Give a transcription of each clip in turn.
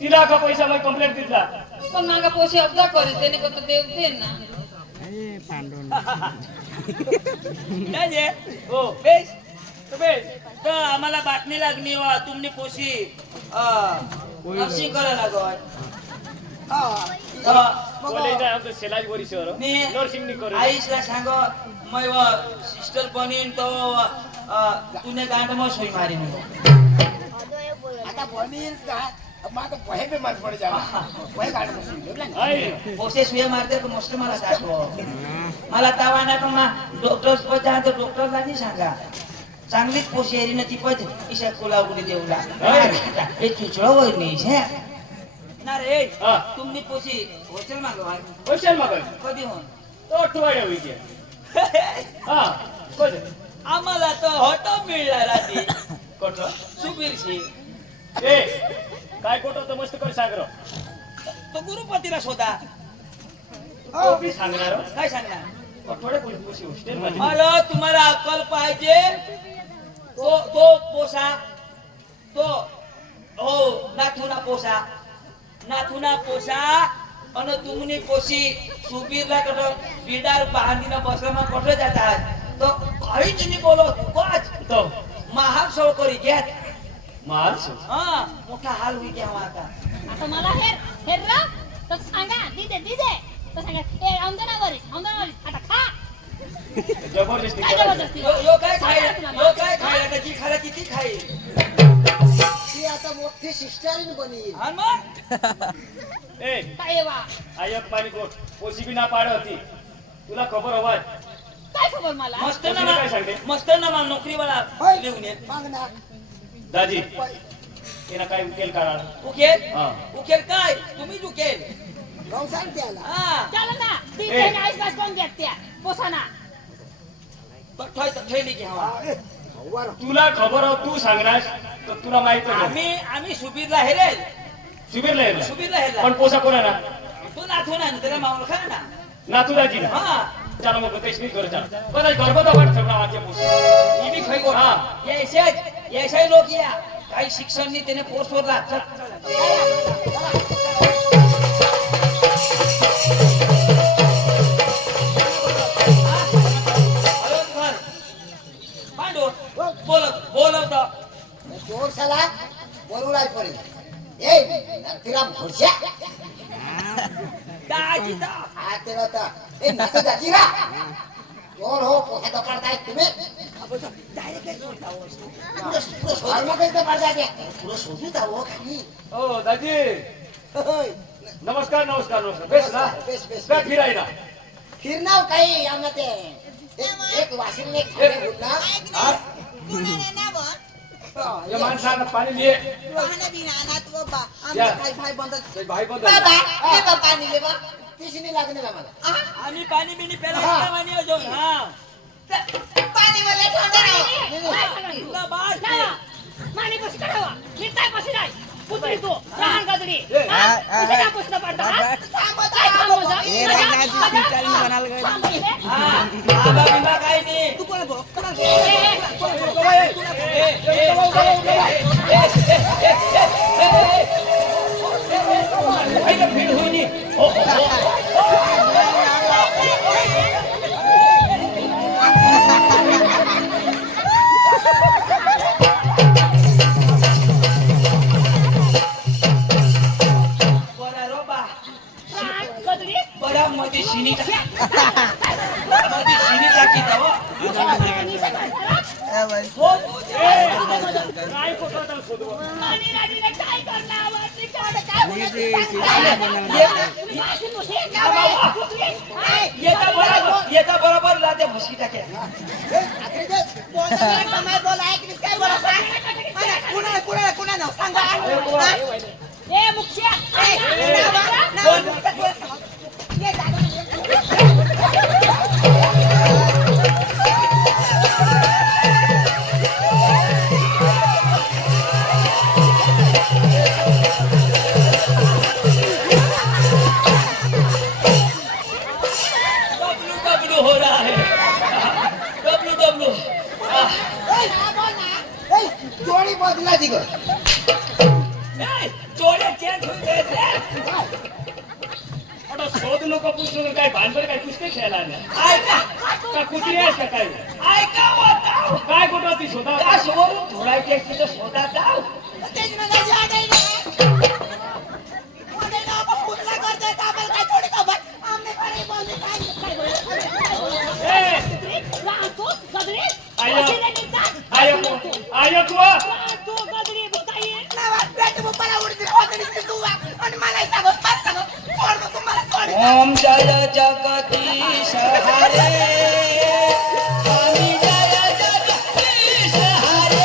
तिला का पैसा मैं कंप्लेंट दिला पण मागा पैसे अब्दा करे त्याने कत देव दे ना नाही जे हो बेस तो बेस तर आम्हाला बातमी लागली वा तुमनी पोशी नर्सिंग करा लागत बोले इथं आमचं सेलाज बोरीश्वर मी नर्सिंग नि करू आईसला सांग मै व सिस्टर बनीन तो तुने गांडमा सोई मारी नको आता बनीर का माग पोहे पे मत पड़ जा पोहे काढ बसून आई पोसे सुया मारते तर मस्त मला सांगतो मला तावा ना का मा डॉक्टर पजा तर डॉक्टरला नाही सांगा चांगलीच पोशी एरी नती पज इशा कोला उडी देऊला हे चुचळो होय नाही छे ना रे हा. तुमनी पोशी होचल मागवा पैसे मागल कधी होन तो अठवाड्या होईल हा कोण आम्हाला तर हॉटो मिळला रात्री कोण सुबीरशी ए काय कोट तर मस्त कर सांग तो गुरुपतीला शोधा तो बी सांगणार काय सांगणार अठवड्या पैसे हॉस्टेल मध्ये अरे तुम्हाला अक्कल पाहिजे तो पोसा तो हो नाथुना पोसा आणि तुमनी पोशी सुबीरला कडं बिडार बांधीना बसला कुठे जातात तो काहीच नाही बोलत कोच तो महाल सळ करी घ्या मार्च हा मोठा हाल होई घ्या आता आता मला हेर र तर सांगा दिदे तर सांगा ए औंदनावरी आता खा जबरदस्ती काय करायचं. जबरदस्ती यो काय खायला त्याची खायला किती खाईल ती आता मोठी सिस्टरीन बनी आणि मग ए काय वा आयक पाणी कोट पोशी बी ना पाड होती तुला खबर हवाय काय खबर मला मस्त पोशीने काय सांगते? ना मला नोकरीवाला लिहून येत माग ना दाजी येना काय उकेल काढा उकेल हा. उकेल काय तुम्हीच उकेल गाव सांग त्याला हा चला ना ए. दिदे आईस बस कोण देत त्या पोसाना ठेवली घ्या वर तुला खबर हो तू सांगणार तर तुला माहित आम्ही सुबीरला हेरेल शिबिरला येईल सुबीरला हेरला पण पोसा कोणा ना तू नाथू ना त्याला मावळ खा ना नातू दाजी ना हा चला मग तेच मी कर चला पण गर्भदा वाट ठेवला माझ्या पोशी ही बी खाई गोड हा. यायचे लोक या काही शिक्षण नाही त्याने पोस्टवर लागतात पांडू बोलवतो जोर साला बोलवलाय पडे ए तिला भोरशा दाजी दा आ तेरा ता ए नाच जाती रा जोर हो पोहे तो करताय तुम्ही पुढे शोधू नका इथे पडता ते पुढे शोधू जावं खाली हो दाजी होय. नमस्कार बेस ना बेस काय फिरायला फिरनाव काही आम्हाला ते एक वाशिम ने खाली होता हा? या माणसानं पाणी लिहे या. ते भाई बंद तिसरी लागणे का मला आम्ही पाणी बिनी प्यायला पाणी होतो हा तुला बाळ मानी पशी काढावा मी काय पशी नाही पुतळी तो लहान गाजरी पुशीला पुसलं पडता काय थांबव जा बाबा बिबा काही नाही तू कोण भीड होईनी हो बरा मध्ये शिनी टाकी जावं काय कोटा शोधू मानी राजीने काय करणार वाटली काय येता बरोबर लादे म्हशी टाक्या ए मुखिया डब्ल्यू हो रहा है डब्ल्यू जोडी बदला ती ग जोड्या चेंज होऊन जायचं. आता शोध नको पुस्तक काय भांडर काय कुस्ती खेळायला आल्या? ऐका का कुत्री आहेस का काय ऐका होता काय कुठं ती शोधा त्या शोधून धुळायचे तिथं शोधा जाऊ. ओम जय जगदीश हरे स्वामी जय जगदीश हरे.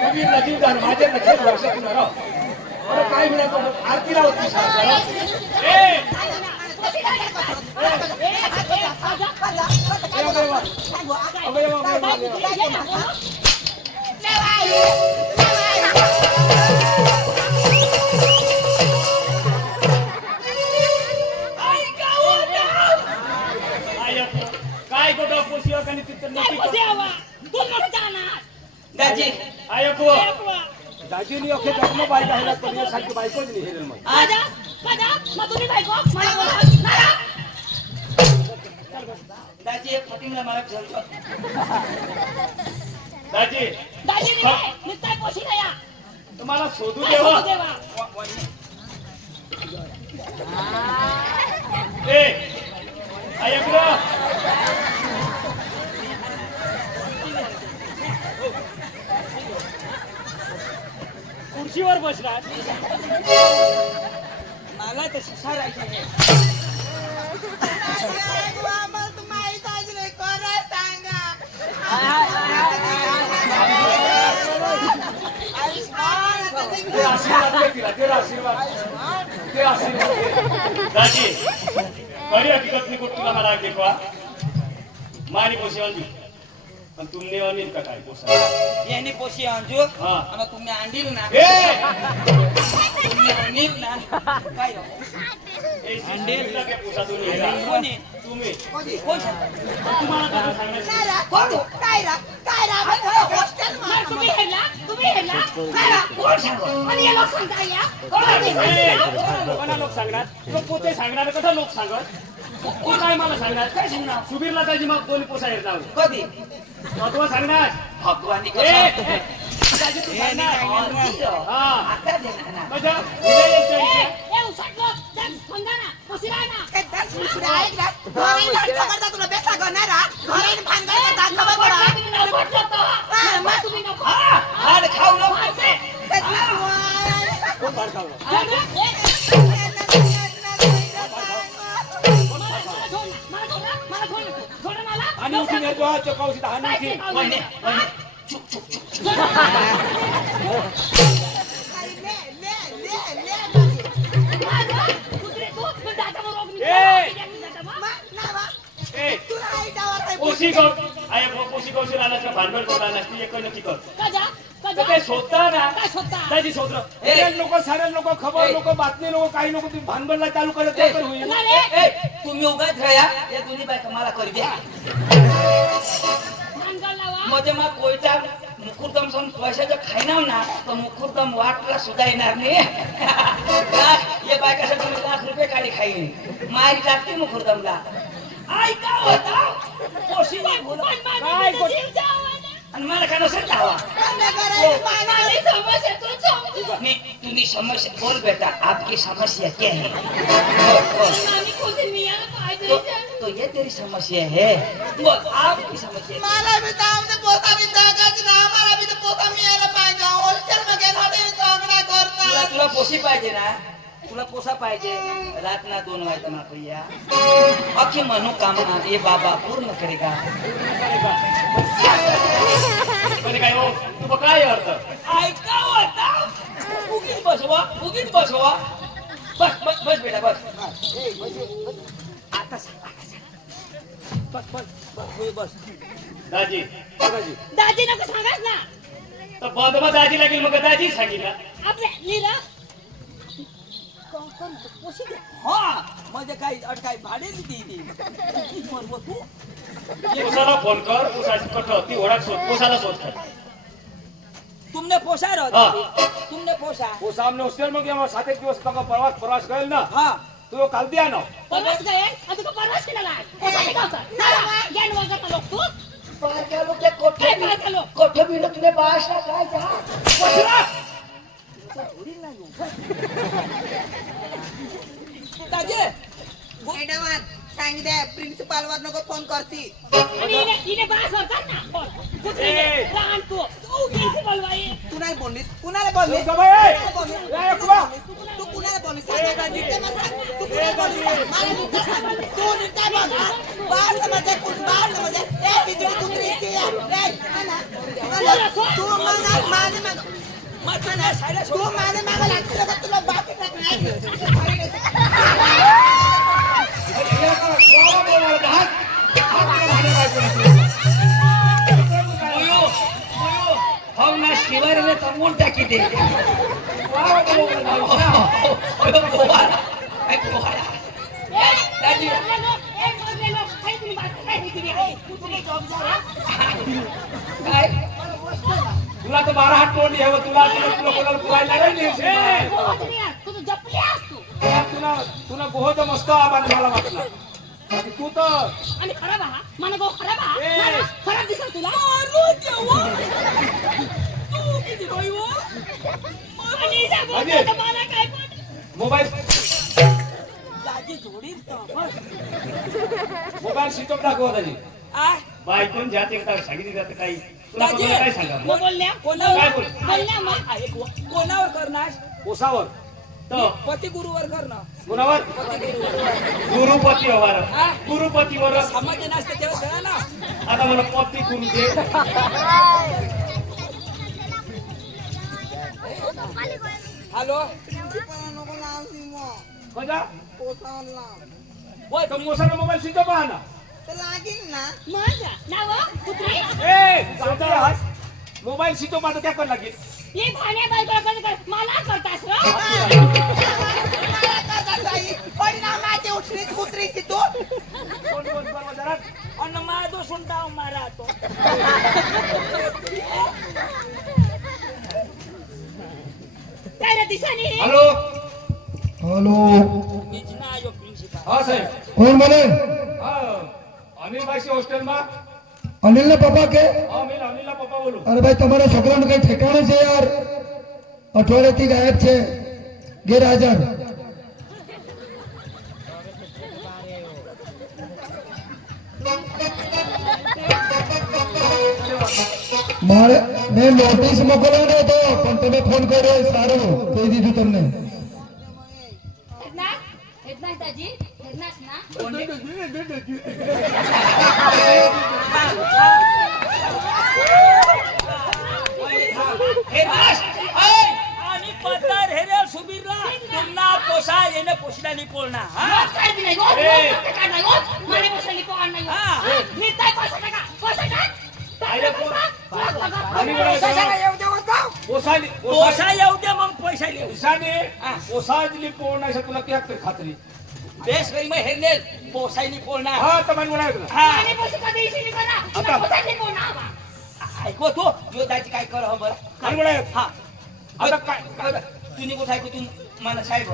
तुम्ही नजीक जाण माझ्या नक्कीच वर्षातून राह. अरे काय म्हणायचं आरतीला होती काय कुठं पोशिवा आणि तिथं दाजी ऐकू दाजीनी अखे जन्म बायका ह्याला करण्यासारखी बायकोच नाही हेरेल मग दाजी एक फटिंगला मला ठेवतो. दाजी तुम्हाला शोधू देवा ए ऐक ना खुर्चीवर बसणार मला तर सरायचं नाही. ते आशीर्वाद दे तिला ते आशीर्वाद दाजी खरी हकीकत निघून तुला मला देखवा मारी पोशिवांची पण तुमने अनिल का काय पोसा यांनी पोशी आणजो हा. आणि तुम्ही अंडील ना ए तुम्ही अनिल ना काय रे? ए अंडेल का पोसा तुम्ही कोणी तुम्ही कोण सांगतो? तुम्हाला काय सांगायचं कोण? कोण सांगतो? कोणा लोक सांगणार लोक पोते सांगणार कसं लोक सांगत कोण काय मला सांगणार काय सांगणार? सुबीरला त्याची मग दोन्ही पोसायर जाऊ कधी तत्व सांगणार भगवानी ए, कसं? ए, दाजी तू सांगणार. हा. आता देणार ना. म्हणजे उद्या यायचं इथे. हा, हाड खाऊ नको. कोण भाड खावलं? आणि उठून येतो हा चौकावशीत आणि उठीन. वहिनी, वहिनी, चुप, चुप, चुप, चुप. ए, पोशी गौ आहे पोशी गौशी राहण्याचं भांडवल करून नसती एक नक्की कर तर ते शोधता ना त्याची शोध लोक सारे लोक खबर लोक बातमी लोक काही लोक तुम्ही भांडवलला चालू करत ए, तर होईल ए, तुम्ही उगाच राहा या दोन्ही बायका मला करू द्या म्हणजे मग कोयचा मुकुरदम सम पैशाचं खायनाव ना तर मुकुरदम वाटला सुद्धा येणार नाही या बायकासाठी तुम्ही ₹1,00,000 काढी खाईन मारी टाकते मुकुरदमला ऐका होता पोशीने बोला काय गोष्ट आणि मला काय नसेल धावा तुम्ही समस्या बोल बेटा आपकी समस्या क्या है तो ये तेरी समस्या है बोल आपकी समस्या तुला पोशी पाहिजे ना तुला पोसा पाहिजे रात ना 2 वाजता ना प्रिया अखी मनोकामना ये बाबा पूर्ण करेगा म्हणजे काय हो तू काय अर्थ ऐका होता उगीच बसवा बस बेटा बस आता बस दाजी दादी नको सांगाच ना तर बंद दाजी लागेल मग दाजी सांगितलं आपल्या लीला कोण पोशी घ्या हा म्हणजे काही अटकाई भाडे दिली म्हणतो तू पोसाला फोन कर पोसाची कठ ती ओळख शोध पोसाला शोध कर तुमने पोसा हाँ। तुमने पोसा वो सामने हॉस्टेल में गया 7 दिवस तक प्रवास गए ना हा तो काल दिया ना परवास गए आणि तो परवास केला काय पोसा गावचा ज्ञान वगैरे लोक तू बारक्या लोकच्या काय बारक्या लोक? कोठे बिलो तुले बाशा काय जा दाजे मॅडम सांगितले प्रिन्सिपाल वर नको फोन करती आणि इने बास होतात ना बोल कुठे लहान तू प्रिन्सिपल बाई तू नाही बोललीस कुणाला बोललीस चल बाई, ए! कुणाला बोललीस? ए, कुणा? तू कुणाला बोललीस सांग आता नीट मला सांग. तू कुणाला बोललीस सांग. मला नीट सांग. तू नीट काय बोल हा? बाळ समजे कुण बाळ समजे ए बिजली कुत्री ती ए आना तू मला माझे मग तू माझे मागे लागशील का तुला बाकी हम ना शिवार में तमून टाकी दे तुला तर 12 हात तोंड आहे तुला कोणाला पुरायला नाही तुझं जपली असतो तुला तुला गोहोचं मस्त आवाज मला वाटला बाकी तू तर आणि खराब हा मला गो खराब हा ए! मला खराब दिसत तुला तू किती बाई हो आणि जा बोल अरे! मला काय पण मोबाईल दाजी जोडी मोबाईल स्विच ऑफ दाखव त्याची आ बायकोन जाते का सांगितली जाते काही तुला दाजी! कोणाला काय सांगा मग बोलल्या काय बोल बोलल्या मग कोणावर करणार पोसावर तर पती गुरुवर करणार कोणावर गुरुपती वर हा? गुरुपतीवर समाज नसते तेव्हा करा ना आता मला पती गुरु दे हॅलो नको लावशी मग कसा पोसावर लाव बोल तर मोसाला मोबाईल स्विच ऑफ आहे ना तर लागेल ना माझा नाव कुत्री ए जाऊ हात मोबाईल स्विच ऑफ आता काय कर लागेल ये भाण्या बायको कधी कर मला करतास परिणामाची उठलीच कुत्रीची तू कोण कोण परवा जरा अन्न मारो सुनता मारा तो काय रे दिसानी हॅलो हॅलो निजना यो प्रिन्सिपल हा साहेब कौन बोले हा अनिल भाई हॉस्टेल में अनिल ने पापा के हाँ मैं अनिल पप्पा बोलू अरे भाई તમારા છોકરાને કઈ ઠેકાણે છે યાર અઠવાડિયાથી ગાયબ છે ગેરહાજર મારે મેં નોટિસ મોકલવાનો હતો પણ તમે ફોન કર્યો સારું કહી દીધું તમને हेडना हेडना दाजी हेडनास ना आणि पत्तर हेरे सुबीरला तुमना पोसा येणे पोशीला नाही बोलणार हा काय बी नाही गो काय नाही गो मला बसली तो आण नाही हा. मी काय पैसा टाक अरे कोण? आणि कशाला येऊ देऊ जाऊ पोसाली पोसा येऊ दे मग पैसा लिहू पोसाने पोसाजली पोळ नाही तुला क्या खात्री बेस गई मैं हेरने पोसाईनी बोलणार हा तर मला बोलायचं हा आणि पैसा कधी इशी करा आता. पैसा कोण आवा ऐको तो यो दाची काय कर हो बर काय बोलायचं हा आता काय काय तू निघू थाय तू मला साहेब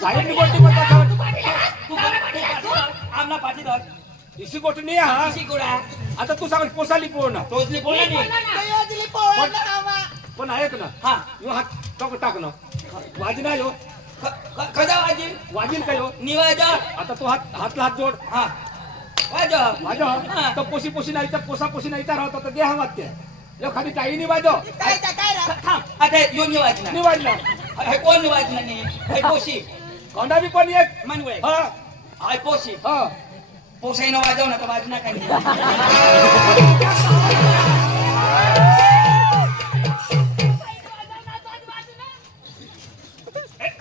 साहेब नी गोष्टी म्हणतात तू पाटील तू आमना पाठी धर इसी गोष्ट नाही हा किसी गोडा आता तू सांग पोसाली पोळ ना तोजली बोलला नाही दिली पोळ नका पण ऐक ना हा यो हात टाक ना वाजी नाही हो कदा वाजी वाजील काय हो निवाजा आता तू हातला हात जोड हा वाजो वाजो हा. तर पोशी नाही तर पोशी नाही तर राहता तर दे हा वाद्य यो खाली काही नाही वाजो काय रा थांब आता यो निवाजना नाही वाजलं हे कोण निवाजना नाही हे पोशी कोंडा बी पण एक मनवे हा हाय पोशी हा पोसाईनं वाजव ना तर वाजना काही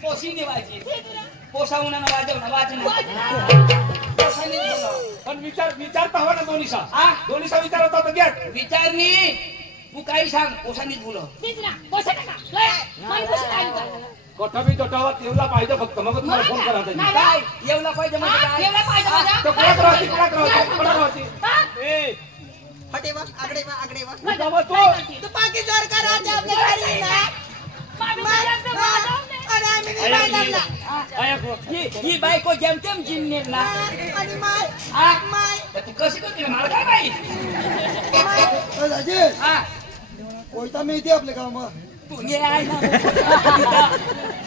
पोशी निवाजी पोसावून वाजव ना वाजना पोसाईने पण विचारता हवा ना दोन्हीचा हा? दोन्हीचा विचारता होता घ्या विचारनी तू काही सांग पोसानीच बोल तीच ना पैसा टाका मला पैसा टाक कोठाबी तोटावा तेवढा पाहिजे फक्त मग तुम्हाला फोन करा त्याची. नाही काय येवला पाहिजे म्हणजे काय एवढा पाहिजे माझा तो कोणात राहते कोणात राहते ए हटे वा आकडे वा आकडे वा तू बाबा तू तू बाकी जर का राजा आपल्या घरी ना अरे आम्ही नाही बांधला ही बायको जेमतेम जिन्नेर ना आणि माय हा? माय तर तू कशी करते मला काय माहित माय राजेश हा कोयता मिळते आपल्या गावात तू ये आहे ना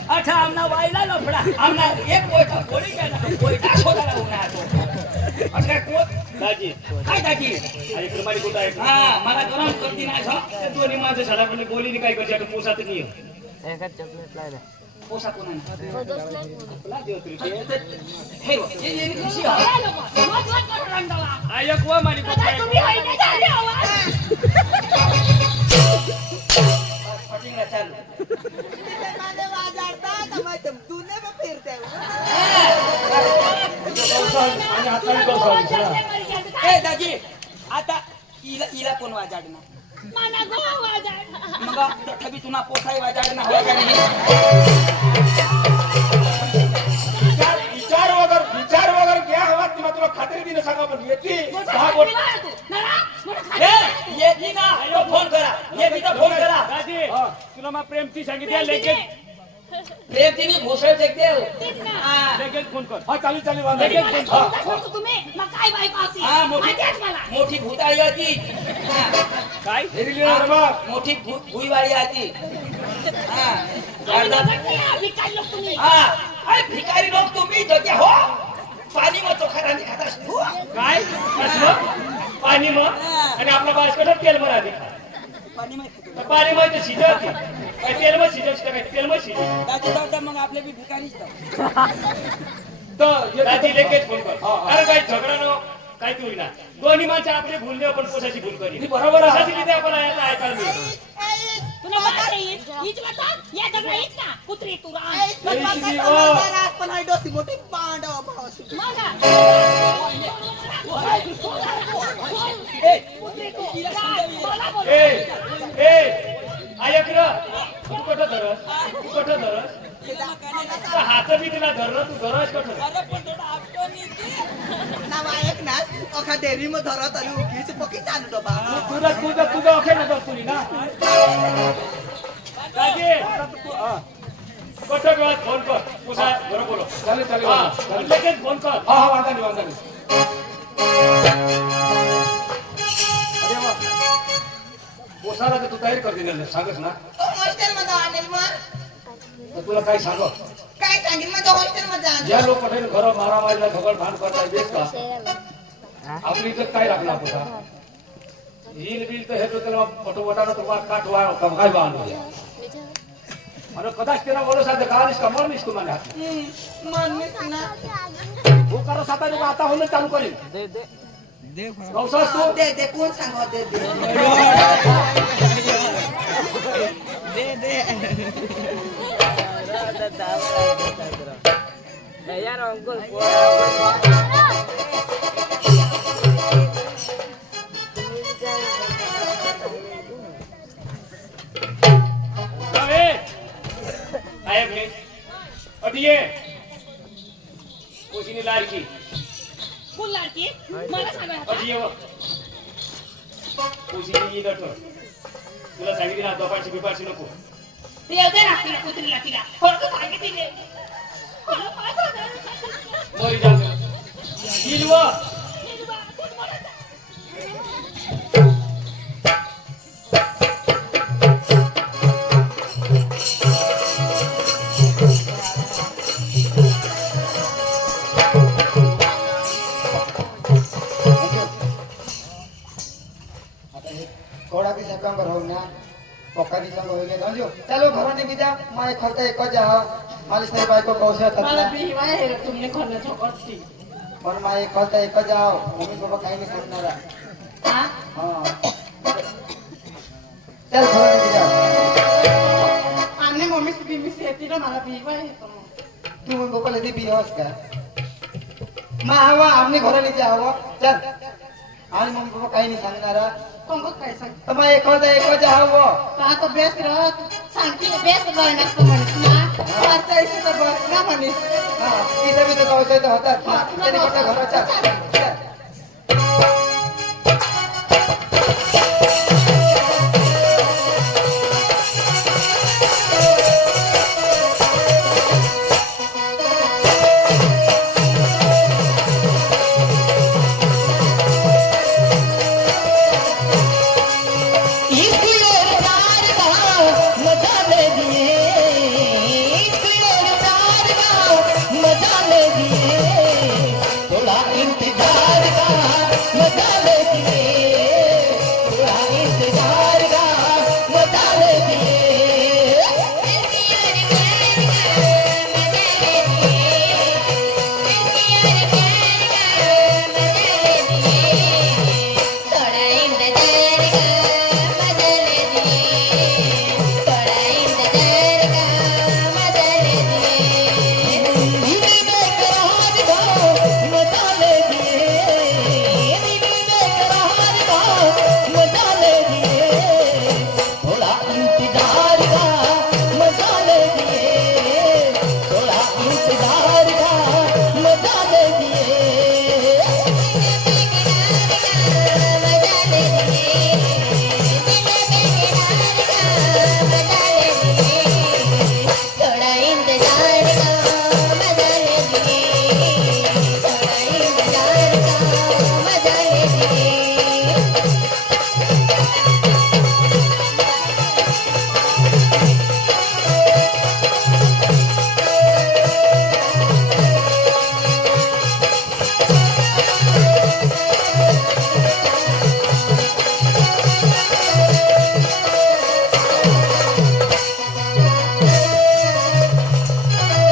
अच्छा आमना वाईला लफडा आमना एक कोयता कोणी केला कोयता शोधायला होणार तो अच्छा कोण दाजी काय दाजी आणि प्रमाणे कुठं आहे हा मला गरम करती नाही का त्या दोन्ही माझ्या झाडाकडे बोलीने काय करते आता पोसात नाही पोसा कोणाने आपला देव तरी ते. हे बघ, हे खुशी आहे. आयक वा मारी कुठं तुम्ही होई नाही झाले फटिंगला चालू माझे वाजाडतात मग दुने पण फिरते आणि हाताने गवसा ए दाजी आता इला कोण वाजाडणार मला गोवा वाजाड मग तथापि तुला पोसाई वाजाडणार होय का नाही विचार वगैरे घ्या हवा तुला तुला खात्री दिलं सांगा पण येते दहा बोट ये दी ना तो फोन करा ये दी फोन करा दाजी तुला मग प्रेमची सांगितलं लगेच प्रेम तिने घोषळ देखते हा लगेच फोन कर हा चालू चालू लगेच फोन कर तुम्ही मग काय बायको होती हा मोठी माहितीच मला मोठी भूताळी होती काय मोठी भुईवाळी होती हा भिकारी लोक तुम्ही हा अरे भिकारी लोक तुम्ही जगे हो पाणी मग चोखा राणी खाता असतो काय कसलं पाणी मग आणि आपला बायकोला तेल मग आधी पाणी माहिती पाणी मग ते शिजवते काय तेल मग शिजवते काय तेल मग शिजव दाजी दादा मग आपले बी भिकारीच दाजी लगेच फोन कर अरे काय झगडा नो काय तू ना दोन्ही माणसं आपले भूल देऊ पण पोसाची भूल करी बरोबर आहे आपण ऐकायला मिळतो तुला माहिती हीच बता या दगडा हीच ना कुत्री तू रान पण हा डोसी मोठी पांडव भावाशी कुत्री तू मला बोल ए ए ऐक रे तू कुठं धरस हात बी तुला धरलं तू धरस कुठं नाव ऐक ना अखा डेअरी मध्ये धरत आणि उगीच पकी चालू तुझं ओके ना तुझी ना दाजी कुठं वेळात फोन कर तुझा बरोबर चालेल लगेच फोन कर हा वांधा नाही अरे वा पोसाला तर तू तयारी कर दिलेलं सांगच ना हॉस्टेल मध्ये आणेल मग तर तुला काय सांग काय सांगेल माझ्या हॉस्टेल मध्ये आणेल ज्या लोक घर मारामारीला झगड भांड करताय बेस का आपली इज्जत काय राखला पोसा हिल बिल तर हे तो त्याला पटोवटानं तुम्हाला काटवा काय बांधू अरे कदाच तेरा बोलो साधे गालीस का मरनीस तू माने हात म्हणलीस ना वो करो साता लोक आता होणं चालू करेल गौसास तू दे कोण सांगा दे कोशिनी लाडकी फुल लाडकी मला सांगा अजी कोशिनी येईल तुला सांगितली ना दोपारची बिपारची नको ते दे ना तिला कुत्रीला तिला फक्त सांगितले मरी जाऊ हिलवा थोड़ा भी सकम कर हो ना पोखरी संग हो गया समझो चलो घर ने बिदा मैं खर्च एक जाओ मालिश नहीं बाई को कौशल मला तत्ला बिवाय आहे तुम्ही खरं छोकटती पण मैं खर्च एक जाओ मम्मी पापा काही नहीं करणार हा हां चल घर ने बिदा आमने मम्मी बिमी सेती ना मला बिवाय आहे तू मग पप्पा लेती बिहोस का मां हवा हमने घर ले जाओ चल आणि मम्मी पापा काही नहीं सांगणार कोंग काय सांग तर मैं एक जाओ का तो बेस रह सांगती बेस गय नसतो म्हणत ना आजच्या इथे बस ना म्हणीस तिथे बी तर गावचा इथं होतात त्याने म्हटलं घराच्या चल.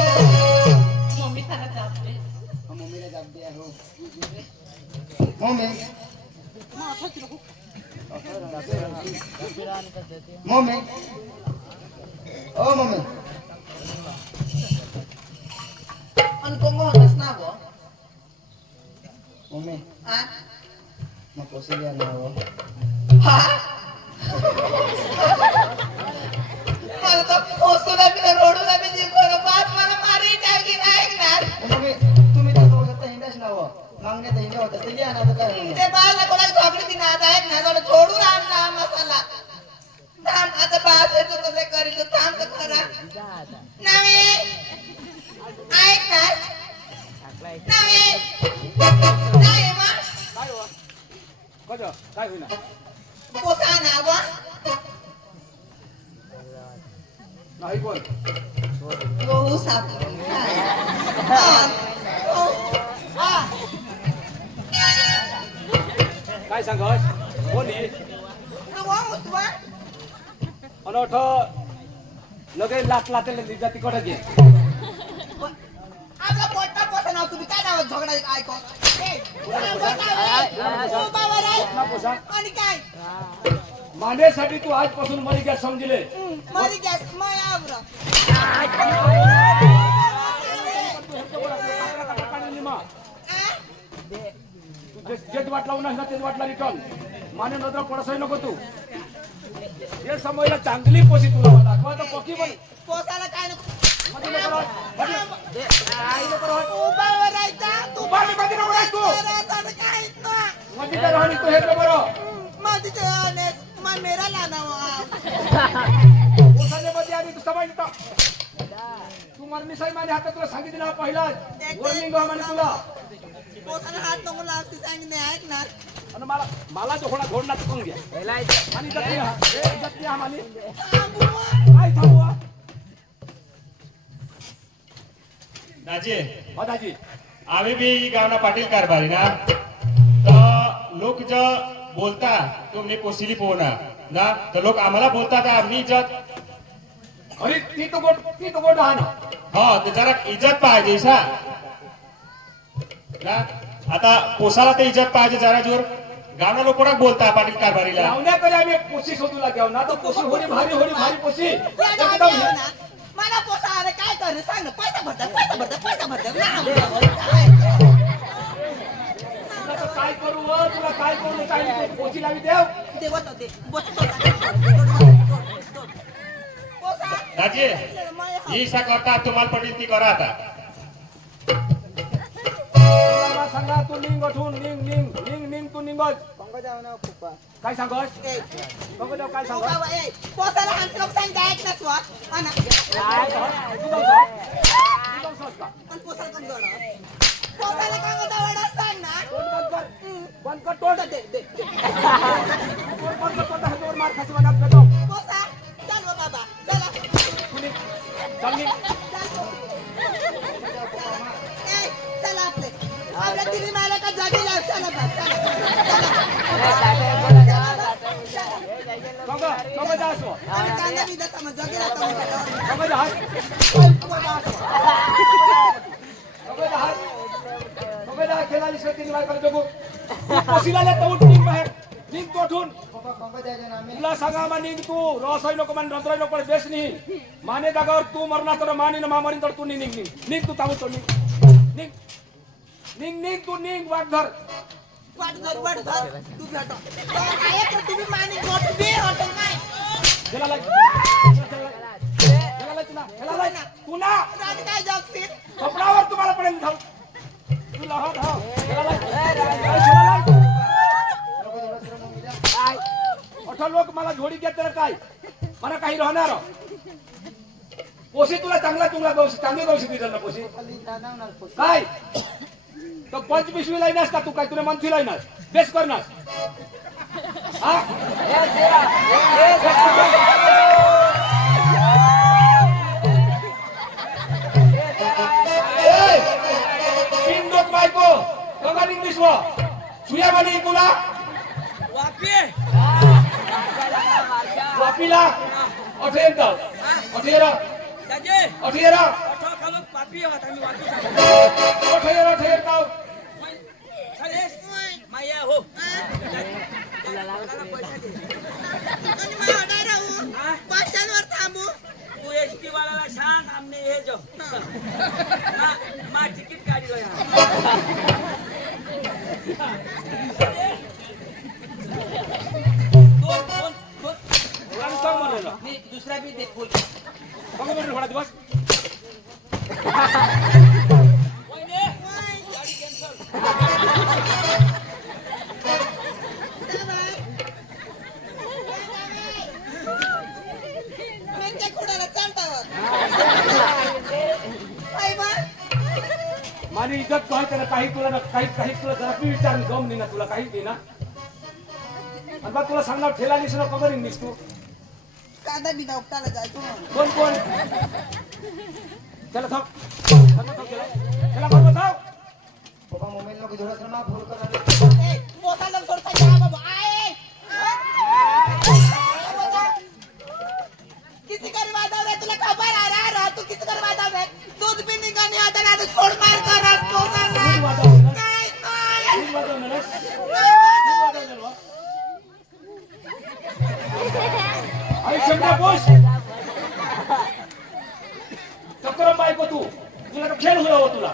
मम्मी त्याला जाते मम्मीला जाब द्या हो मम्मी मम्मी ओ मम्मी आणि कोंग होतस ना गो मम्मी हा मग पोसी द्या ना हो हा मला तर पोचूला बी रोडूला बी जिंकवलं बात मला मारी टाकी नाही ऐकणार मम्मी तुम्ही तर थोडं तर हिंडाच ना हो मागण्यात हिंडा होता ते द्या ना आता काय होणार? ते बाळाला कोणाला झोपडी दिना आता ऐक ना थोडं छोडून आण ना मसाला थांब आता बास येतो कसं करील तर थांब तर खरा नवे ऐक ना नवे नाही मग काय होईना पोसा ना गो नाही कोण गहू सापडली काय सांगस कोणी अनोठ लगे लाट लाटेल जाती कडे घे आपला मोठा पोसा नाव तुम्ही काय नाव झगडा ऐको आणि काय मानेसाठी तू आजपासून मरी गॅस समजले मारी गॅस मायावर जेत वाट लावून ना तेच वाटला रिटर्न माने नजर पडसाई नको तू हे समयला चांगली पोशी तुला दाखवा तर पक्की पण पोसाला काय नको मध्ये नको राहत. उभावर राहायचा तू उभा मी मध्ये नको राहत तू काहीच ना मध्ये काय राहणी तू हे तर बरं माझी मन मेरा लाना पोसाने मध्ये आली तू समाज तू मरणी साई माझ्या हातात तुला सांगितलं ना पहिला वॉर्निंग म्हणे तुला पोसाला हात नको लावती सांगितले ऐकणार आणि मला तो थोडा घोडला चुकून घ्या आणि जत्ती हा मानी काय थांबू हा? दाजी दाजी आम्ही भी गावना पाटील कारभारी ना तर लोक ज बोलता तुम्ही पोसिली पोहना ना तर लोक आम्हाला बोलतात आम्ही इज्जत अरे ती तो गोड हा ना हा ते जरा इज्जत पाहिजे सा ना आता पोसाला तर इज्जत पाहिजे जरा जोर गावना लोक कोणाक बोलता पाटील कारभारीला लावण्याकडे आम्ही एक पोशी शोधू लागेव ना तर पोशी होडी भारी पोशी एकदम मला पोसा आलं काय कर सांग ना पैसा भरतात तुला काय करू व तुला काय करू काय पोची लावी देव ते पोसा दाजी ही इसा करता तुम्हाला पटेल ती करा आता. तुला सांगा तू निघ उठून निघ निघ निघ निघ तू निघ. काय सांगस बघ काय सांगस बाबा ए पोसाला हात लोक सांग ऐक ना तू हा ना पण पोसाला कम जोड पोसाला काम दावडा सांग ना बंद कर तोड दे दे बंद कर हातवर मार खास मनात नको. पोसा चल वो बाबा चला कुणी चल निघ. ए चला आपल्या दिली मला का जागी लाव चला बा कब जासो आम्ही कांदा बिदा समज जागी राहतो कब जहाज कब जहाज खेळा दिसत तीन बार कर जगू पोसिलाले तो उठ निघ बाहेर निघ तो उठून. पप्पा कंग जायचं ना आम्ही तुला सांगा मा निघ तू रसोई नको मान रंतराई नको बेस नाही माने जागावर तू मरणार तर मानी ना मामारी तर तू निघ निघ निघ तू ताबू तो निघ निघ निघ निघ तू निघ वाट धर वाट धर तू भेटो काय तर तुम्ही माने गोट बे होतो काय चला लाग चला लाग तू ना रात काय जॉक्सिन कपडावर तुम्हाला पडेल धाव तू लहान धाव चला लाग अठा लोक मला झोडी घेत तर काय मला काही राहणार पोशी तुला चांगला गवशी चांगली गवशी दिलं ना पोशी काय तो 25 लाईनास का तू काय तुला मंथली लाईनास बेस करनास हा तीन लोक बायको गंगा इंग्लिश व सुया बनी तुला वापीला अठेर अठेर अठेर अठेर गाव माया हो आणि मग ऑर्डर राहू बसस्टँडवर थांबू तू एसटी वाला सांग आमने हे जो मा तिकीट काढी लो दुसरा भी देख बोल थोडा दिवस माझी इज्जत काय त्याला काही तुला काही तुला जरा मी विचार गम नाही ना तुला काही दे ना आणि बा तुला सांगणार ठेला निस ना कबर इंग्लिश तू कांदा बिदा उपटायला जायचो कोण चला थांब चला कोण बताव पप्पा मोबाईल नको थोडस ना फोन कर ए मोठा लोक सोडता जा बाबा आए किसी कर वादा रे तुला खबर आ रहा तू किसी कर वादा रे दूध पीने का नहीं आता ना तो छोड़ मार कर तो करना नहीं आई शब्द बोस चक्रम बायको तू तुला तो खेळ होईल तुला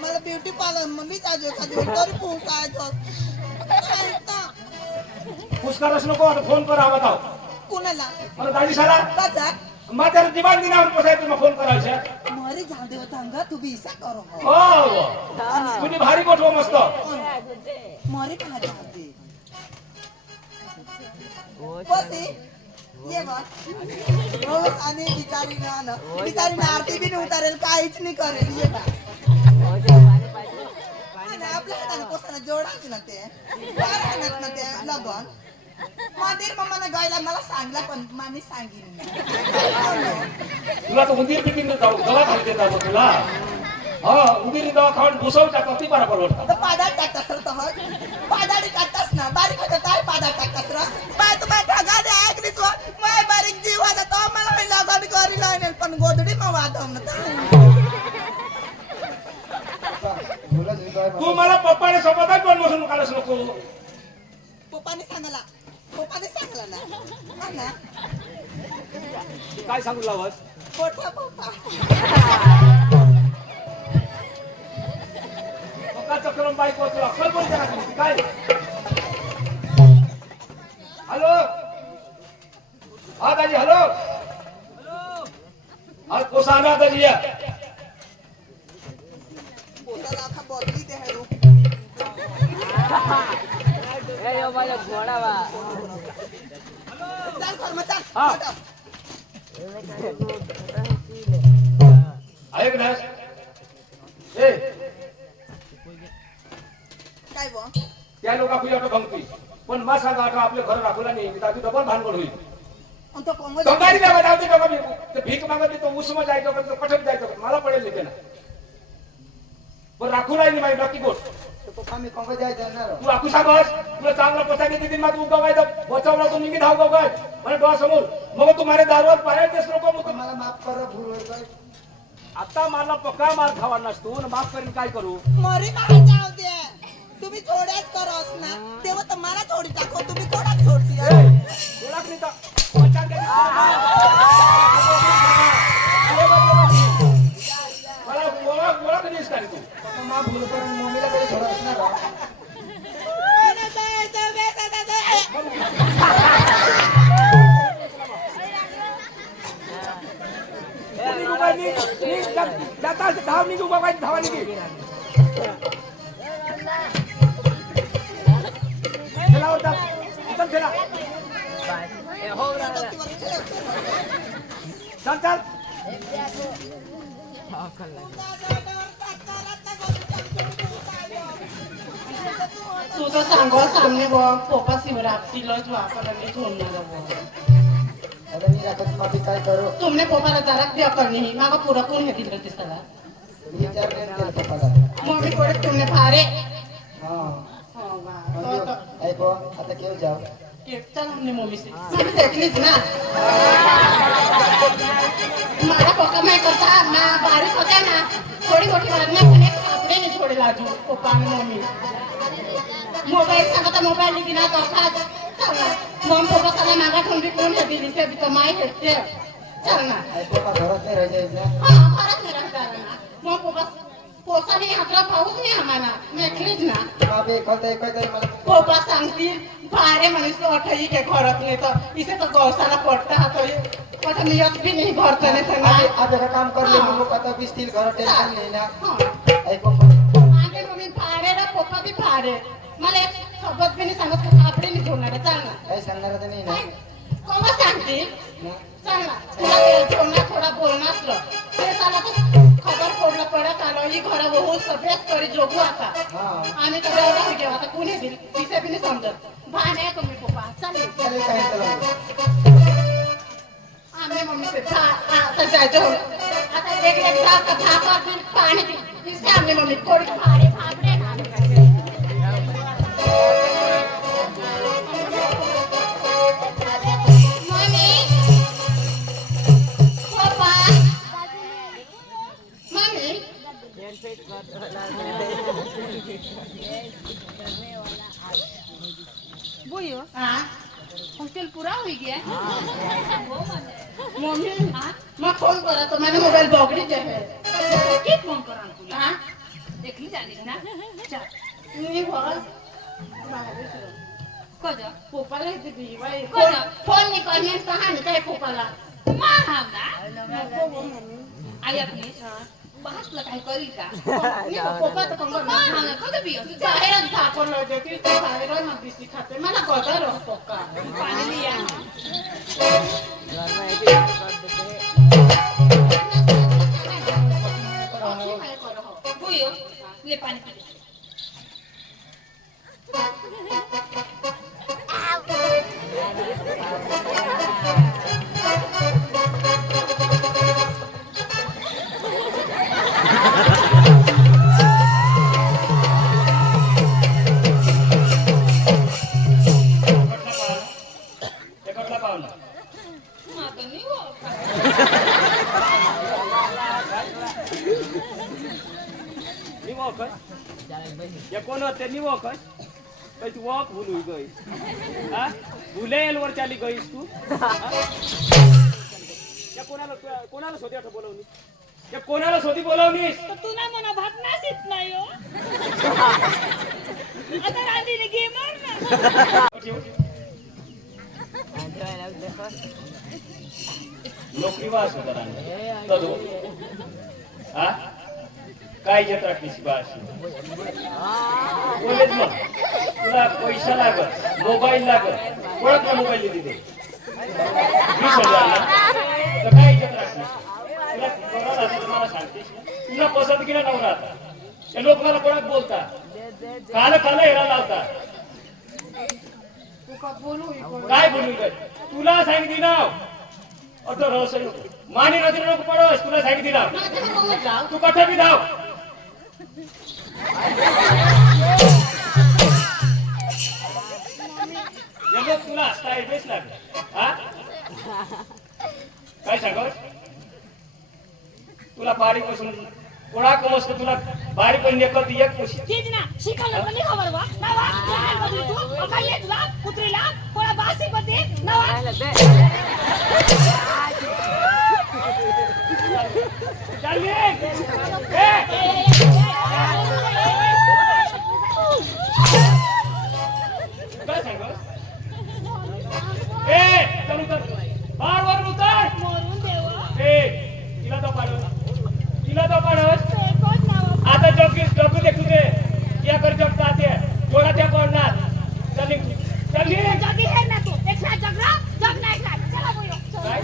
मला ब्युटी पार्लर मम्मी जाजो खाली तरी फोन काय पुष्कारच नको आता फोन कर हा बताव कुणाला मला दादी सारा बाजार माझ्या दिमाग दिनावर पोसायचं मग फोन करायचं मारे झाडे होता अंगा तू भी ऐसा करो हो तुम्ही भारी गोठव मस्त मारे कहा जाते बस ये बात रोज आने बिचारी ना आरती भी नहीं उतारेल काहीच नाही करेल ये बात आपल्या हाताने पोसाने जोडायचं ना ते बारा ना ते लगन मादेर मम्माने गायला मला सांगला पण मामी सांगितलं तुला तर उंदीर पिकीन दवा घालते जातो तुला हा उंदीर दवा खाऊन घुसवता कधी बरोबर होता पादार टाकतास रे तहत पादारी टाकतास ना बारीक होतं काय पादार टाकतास रे बाय तुम्ही ठगा दे ऐकलीस वा माय बारीक जीव होता तो मला मी लगन करी लावनेल पण गोदडी मग वादम ना तू मला पप्पाने सोबतच पण बसून काढच नको पप्पाने सांगला ना हा ना काय सांगू लावत मोठा पप्पा पप्पा चक्रम बाईक वर तुला अक्कल कोण देणार तुमची काय हॅलो हा दाजी हॅलो सांगा आता जिया पोताला आता बदली ते है रूप चल घर में चल हाँ। हटो। ऐक ना ए काय बो त्या लोकांनी आता भंगती पण मा सांगा आता आपल्या घर राखूला नाही दादी डबल भानगड होईल आणि तो कोंबो कंगारी द्यावा जाऊ दे डबल ते भीक मागत तो उसम जायचं पण कठम जायचं मला पडेल नाही त्याला पण राखू नाही माहिती नक्की गोष्ट तो पप्पा मी कोंबो जायचं येणार तू आखू सांगस तुला चांगला पसायला देते मग तू गवायचं बचावला तू निघी धाव गवाय म्हणजे डोळा समोर मग तू मारे दारवात पायाच नको मग मला माफ करा भूल होईल काय आता मला पक्का मार खावा नसतो आणि माफ करीन काय करू मरी काय जाऊ दे तुम्ही थोड्याच करस ना तेव्हा तर मला थोडी टाको तुम्ही थोडाच सोडती ओळख नाही तर पचान द्या. मला ओळख नाहीस का रे तू पप्पा माफ भूल करून मम्मीला काही थोडं असणार का? धाव निघू बघा धावा निघी चला होता चल चला चल चल तू तर सांगो सामने बघ पोपा शिवरात्रीलाच वापरले झोडणार आता मी राखत माफी काय करू तुमने पोपाला जरा द्या करणे मागा पुरा कोण हे दिलं ते सला मी विचार नाही केला पप्पाला मम्मी कोडे तुमने फारे हा हो बा म्हणजे ऐको आता केव जाऊ चल हमने मम्मी से मम्मी देखलीच ना मारा पोका मैं करता ना बारिश होता ना थोड़ी मोठी बात में अपने कपड़े नहीं छोड़े लाजू पोपा ने मम्मी मोबाईल सांगता मोबाईल लिखी ना तो खात मम पोपा साला मागा ठेवून बी कोण हे दिली ते बी तर माय हेते चल ना ऐको का घरात नाही राहायचं ना हाँ फरक नहीं रखता है ना मम पोपा पोसा नहीं हातरा पाऊस नहीं हमारा मैं खलीज ना माफी एखादा तरी मला पोपा सांगतील भारे मनीष अठई के घरत नहीं तो इसे तो गौशाला पड़ता है तो पता नियत भी नहीं भरता नहीं था आधी ना आधी एका काम करले मग लोक आता बिस्तील घर टेन्शन नाही ना हाँ ऐको पण आगे मम्मी भारे ना पोपा भी भारे मला एक सोबत भी नहीं सांगत का आपडे नहीं जोडणार आहे चाल ना काही सांगणार आता नाही ना कोमा सांगतील ना? चाल ना तुला जोडणार थोडा बोलणार असलं ते साला तो खबर पडला पडत आलो ही घरा बहुत सभ्यास करी जोगू आता हा आम्ही तर एवढा हो गया आता कुणी दिली तिथे बी नाही समजत भान आहे तुम्ही पोपा चालेल चालेल काय चला आम्ही मम्मी से आता जायचं हो आता एक एक जाव का भाकर फिर पाणी पी इससे आम्ही मम्मी कोडी भारे भाबडे ना मम्मी पप्पा मम्मी बोयो हाँ हॉस्टेल पूरा हो गया मम्मी हाँ मैं फोन करा तो मैंने मोबाइल बगड़ी दे है के फोन करा तुला हाँ देखली जालीस ना चल नहीं बोल कजा पोपाला इथे दी बाई कोणा? फोन नहीं करने कहाँ नहीं काय पोपाला मा हावना नको गो मम्मी आई आपली बहासला काय करील का नहीं पोपा तो कंगो मा हावना कदा बियो बाहेर झाकून लावते की ते बाहेर ना बिसी खाते मला गदर हो पोका पाणी लिया बोयो ले पाणी पी एकटला पावला आता नाही हो निवो काय या कोण होते निवो काय काय तू वॉक भूल गई हा भुलेल वर चाली गईस तू हा? या कोणाला शोधी आठ बोलवली या कोणाला शोधी बोलवलीस तर तुला म्हणा भागनास येत नाही हो आता रांधीने घे मार ना नोकरी वास होता तदो हा काय येत राखलीस बा अशी बोलेच मग तुला पैसा लागत मोबाईल लागत कोणाचा मोबाईल तिथे 20,000 ना तर काय येत राखलीस तुला कोणाला आता मला सांगतेस तुला पसंत केला नवरा आता ते लोक मला कोणाक बोलता काल काल हेरा लावता काय बोलू काय तुला सांगितली नाव अतो रहस्य मानी नजर नको पडस तुला सांगितली नाव माझ्या नको मत जाऊ. तू कठे बी धाव ये लोक तुला काय बेस लागले हा काय सांगस तुला बारीक पासून कोणाक मस्त तुला बारीक पण एकत एक पोशी तीच ना शिकवलं पण नाही खबर वा नवा लहान बदली तू अका येत वा कुत्रीला कोणा बासी पते नवा चल ये काय सांगस ए चल उतर बार वर उतर मोरून देव ए तिला तो पाडस कोण नाव आता जग देखू दे या कर जग जाते थोडा त्या पडणार चल चल ये जगी है ना तू एक साथ जगला जग नाही काय चला बोयो काय